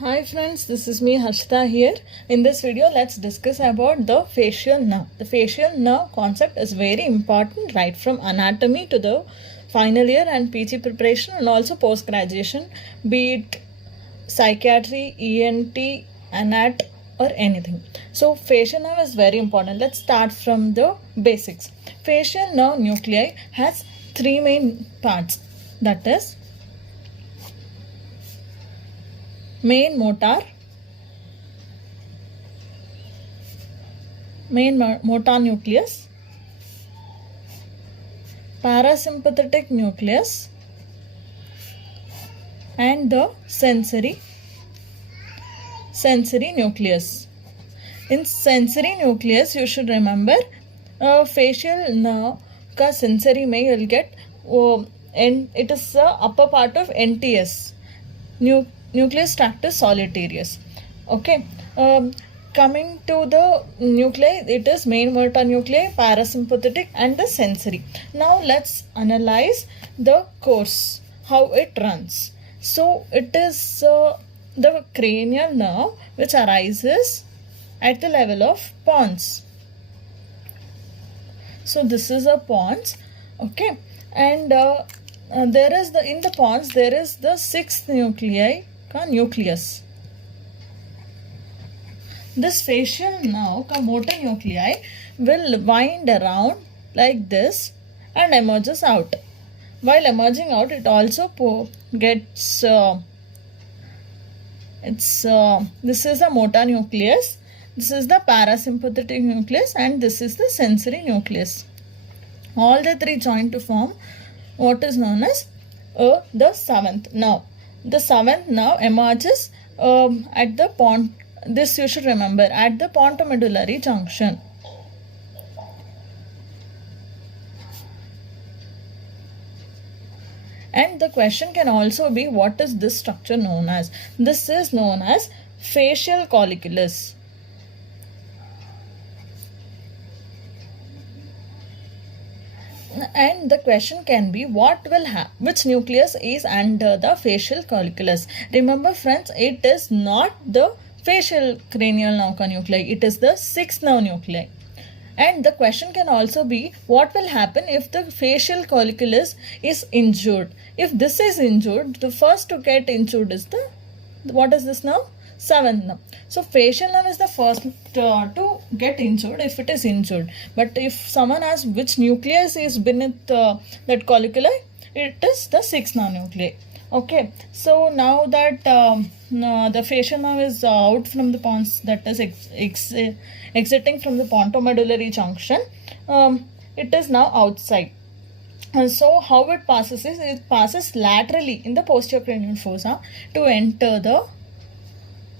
Hi friends, this is me Harshitha here. In this video, let's discuss about the facial nerve. The facial nerve concept is very important right from anatomy to the final year and PG preparation and also post-graduation, be it psychiatry, ENT, anat or anything. So facial nerve is very important. Let's start from the basics. Facial nerve nuclei has three main parts, that is main motor nucleus, parasympathetic nucleus and the sensory nucleus. In sensory nucleus you should remember facial nerve ka sensory में you will get and it is the upper part of NTS, nucleus tractus solitarius. Okay, coming to the nuclei, it is main motor nuclei, parasympathetic and the sensory. Now let's analyze the course, how it runs. So it is the cranial nerve which arises at the level of pons. So this is a pons, okay, and there is in the pons there is the sixth nucleus. This facial nerve ka motor nuclei will wind around like this and emerges out. While emerging out, it also gets this is the motor nucleus, this is the parasympathetic nucleus and this is the sensory nucleus. All the three join to form what is known as the seventh nerve. The seventh nerve emerges at the this you should remember, at the pontomedullary junction. And the question can also be, what is this structure known as? This is known as facial colliculus. And the question can be, which nucleus is under the facial colliculus? Remember friends, it is not the facial cranial nerve nuclei, it is the sixth nerve nuclei. And the question can also be, what will happen if the facial colliculus is injured? If this is injured, the first to get injured is what is this nerve? Seventh nerve. So facial nerve is the first to get injured if it is injured. But if someone asks which nucleus is beneath that colliculi, it is the sixth nerve nuclei. Okay, so now that the facial nerve is out from the pons, that is exiting from the pontomedullary junction, it is now outside. And so how it passes is, it passes laterally in the posterior cranial fossa to enter the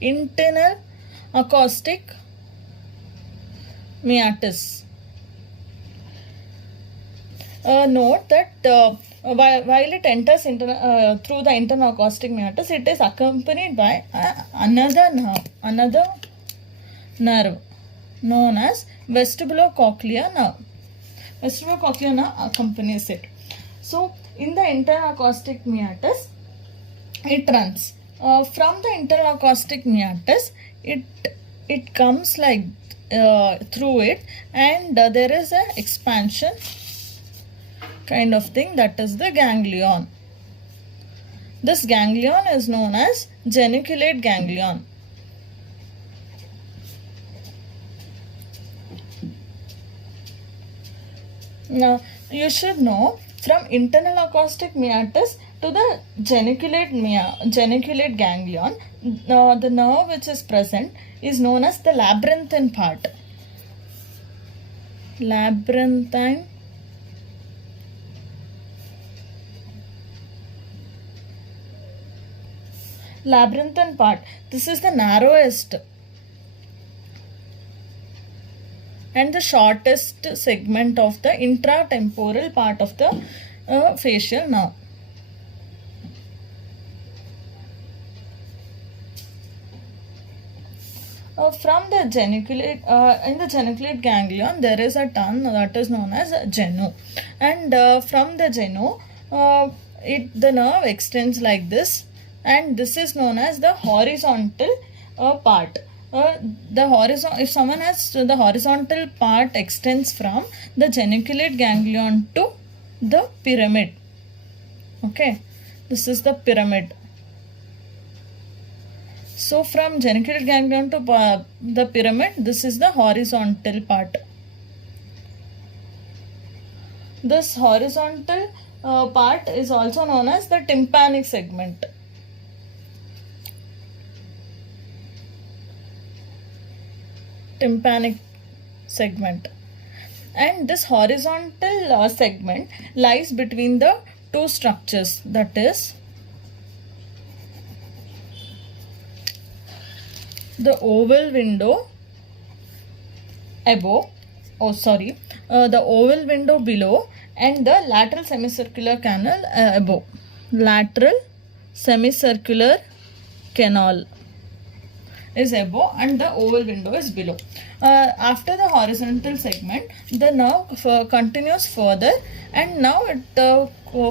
internal acoustic meatus. Note that while it enters through the internal acoustic meatus, it is accompanied by another nerve known as vestibulocochlear nerve. Vestibulocochlear nerve accompanies it. So in the internal acoustic meatus, it runs. From the internal acoustic meatus, it comes like through it, and there is an expansion kind of thing, that is the ganglion. This ganglion is known as geniculate ganglion. Now you should know, from internal acoustic meatus to the geniculate ganglion, the nerve which is present is known as the labyrinthine part. Labyrinthine part. This is the narrowest and the shortest segment of the intratemporal part of the facial nerve. From the geniculate, in the geniculate ganglion, there is a tongue that is known as genu, and from the genu, the nerve extends like this and this is known as the horizontal part. If someone has the horizontal part extends from the geniculate ganglion to the pyramid. Okay, this is the pyramid. So from geniculate ganglion to the pyramid, this is the horizontal part. This horizontal part is also known as the tympanic segment. Tympanic segment. And this horizontal segment lies between the two structures, that is the oval window above, the oval window below, and the lateral semicircular canal above. Lateral semicircular canal is above and the oval window is below. After the horizontal segment, the nerve continues further, and now it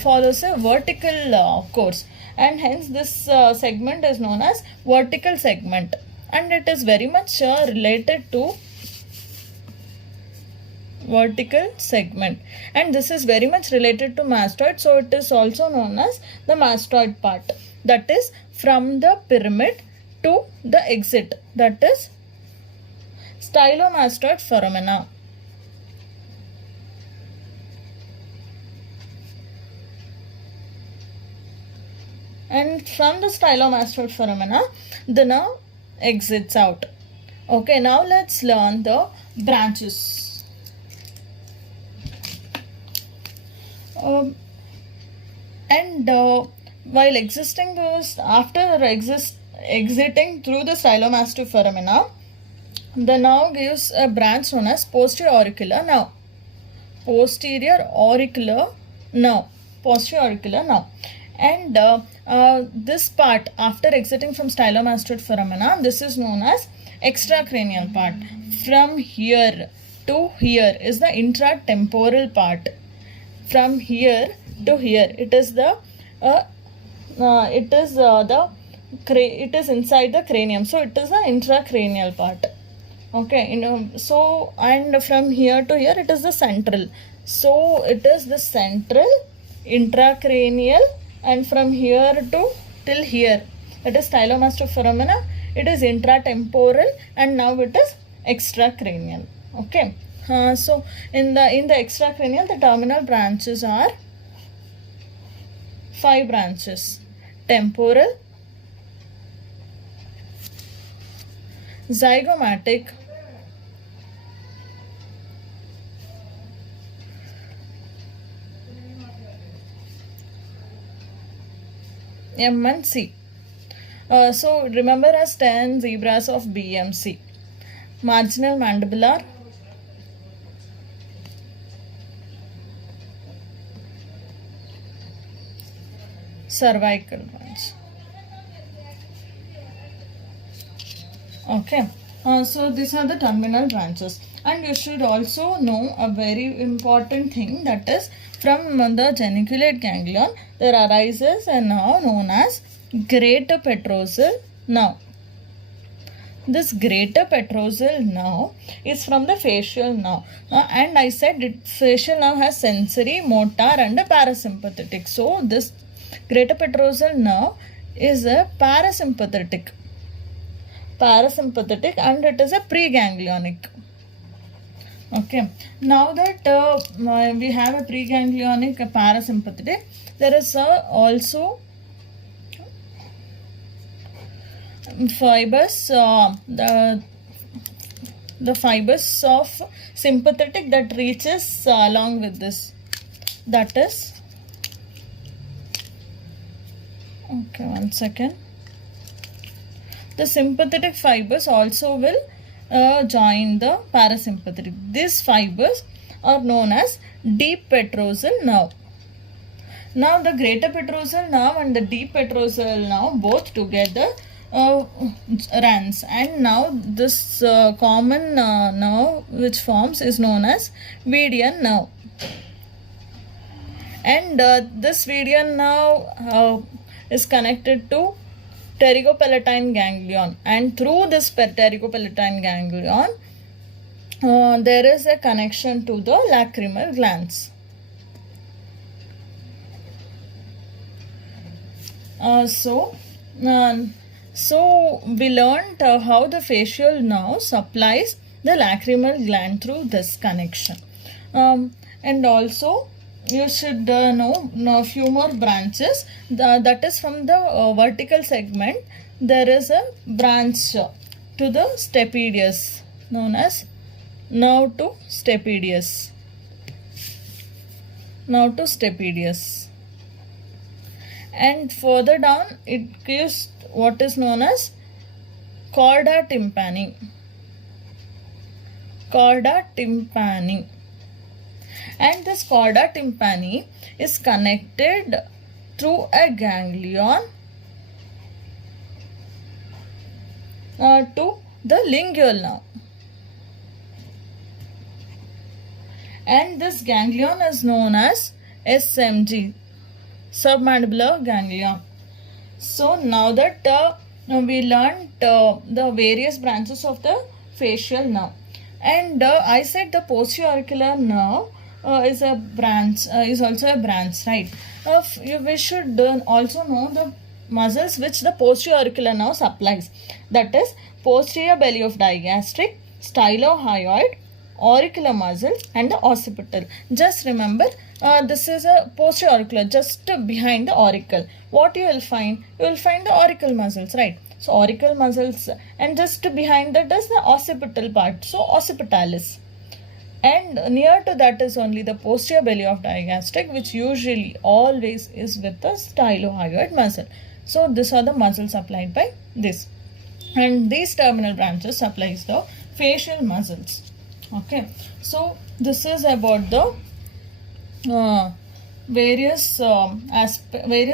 follows a vertical course, and hence this segment is known as vertical segment, and it is very much related to vertical segment, and this is very much related to mastoid, so it is also known as the mastoid part, that is from the pyramid to the exit, that is stylomastoid foramina. And from the stylomastoid foramina, the nerve exits out. Okay, now let's learn the branches. While exiting through the stylomastoid foramina, the nerve gives a branch known as posterior auricular nerve. Posterior auricular nerve. And this part, after exiting from stylomastoid foramina, this is known as extracranial part. From here to here is the intratemporal part. From here to here, it is inside the cranium, so it is the intracranial part. Okay, so and from here to here, it is the central. So it is the central, intracranial, and from here to till here, it is stylomastoid foramina. It is intratemporal, and now it is extracranial. Okay. So in the extracranial, the terminal branches are 5 branches: temporal, zygomatic, M and C. So remember as 10 zebras of BMC. Marginal mandibular, cervical branch. Okay, so these are the terminal branches, and you should also know a very important thing, that is from the geniculate ganglion there arises a nerve known as greater petrosal nerve. This greater petrosal nerve is from the facial nerve, and I said facial nerve has sensory, motor and a parasympathetic. So this greater petrosal nerve is a parasympathetic and it is a preganglionic. Okay, now that we have a preganglionic, a parasympathetic, there is also fibers, the fibers of sympathetic that reaches along with this, that is, okay, one second, the sympathetic fibers also will join the parasympathetic. These fibers are known as deep petrosal nerve. Now the greater petrosal nerve and the deep petrosal nerve both together runs, and now this common nerve which forms is known as median nerve, and this median nerve is connected to pterygopalatine ganglion, and through this pterygopalatine ganglion there is a connection to the lacrimal glands. So we learned how the facial nerve supplies the lacrimal gland through this connection. And also you should know a few more branches. That is from the vertical segment there is a branch to the stapedius known as nerve to stapedius. And further down it gives what is known as chorda tympani. And this chorda tympani is connected through a ganglion to the lingual nerve. And this ganglion is known as SMG, submandibular ganglion. So now that we learned the various branches of the facial nerve, and I said the posterauricular nerve is a branch, is also a branch, right? We should also know the muscles which the posterauricular nerve supplies. That is posterior belly of digastric, stylohyoid, auricular muscle, and the occipital. Just remember, this is a posterauricular, just behind the auricle. What you will find? You will find the auricle muscles, right? So auricle muscles, and just behind that is the occipital part, so occipitalis. And near to that is only the posterior belly of digastric, which usually always is with the stylohyoid muscle. So these are the muscles supplied by this, and these terminal branches supplies the facial muscles. Okay, so this is about the various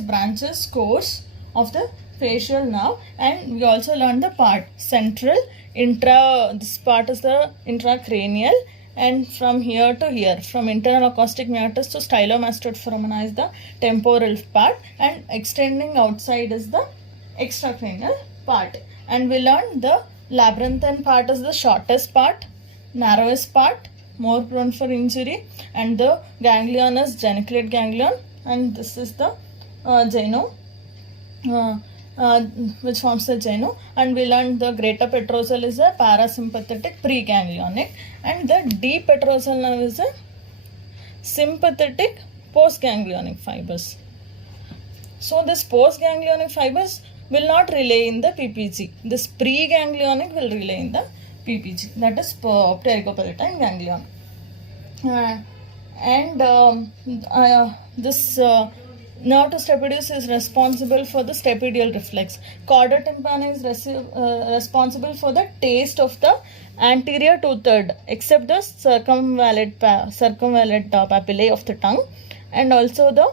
branches course of the facial nerve. And we also learned the part central, this part is the intracranial, and from here to here, from internal acoustic meatus to stylomastoid foramina is the temporal part, and extending outside is the extracranial part. And we learned the labyrinthine part is the shortest part, narrowest part, more prone for injury, and the ganglion is geniculate ganglion, and this is the which forms the geno. And we learned the greater petrosal is a parasympathetic preganglionic, and the deep petrosal nerve is a sympathetic postganglionic fibers. So this postganglionic fibers will not relay in the PPG. This preganglionic will relay in the PPG, that is pterygopalatine ganglion. This nerve to stapedius is responsible for the stapedial reflex. Chorda tympani is responsible for the taste of the anterior two-third, except the circumvallate papillae of the tongue, and also the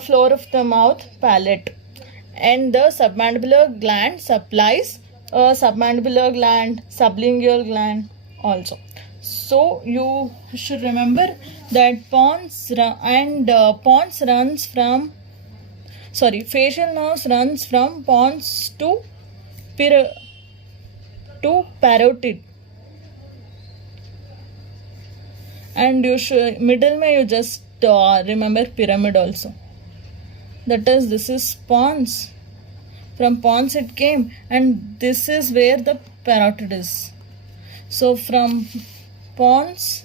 floor of the mouth, palate. And the submandibular gland supplies submandibular gland, sublingual gland also. So you should remember that facial nerves runs from pons to parotid. And you should middle mein you just remember pyramid also. That is, this is pons. From pons it came, and this is where the parotid is. So from pons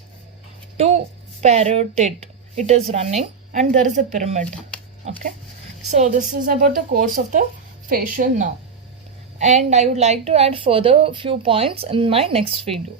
to parotid it is running, and there is a pyramid. Okay, so this is about the course of the facial nerve, and I would like to add further few points in my next video.